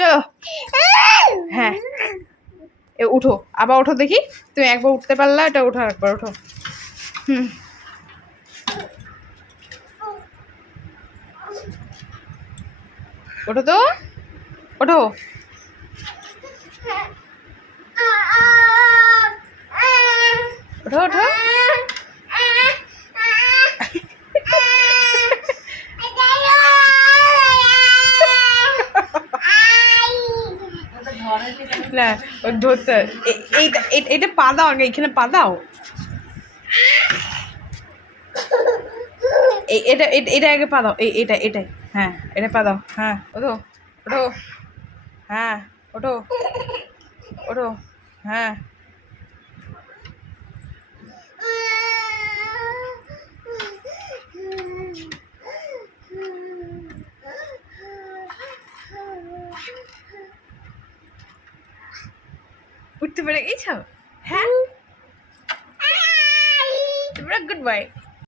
চলো। হ্যাঁ উঠো, আবার ওঠো দেখি। তুমি একবার উঠতে পারলা, এটা ওঠো, একবার ওঠো। হুম, ওঠো তো, ওঠো। ওঠো ওঠো। না ধরতে, এইটা এটা পা দাও আগে, এখানে পা দাও। এটা এটা আগে পা দাও, এটা এটাই। হ্যাঁ এটা পা দাও। হ্যাঁ ওঠো ওঠো। হ্যাঁ ওঠো ওঠো। হ্যাঁ উঠতে পেরে গেছো? হ্যাঁ তোমরা গুড বয়।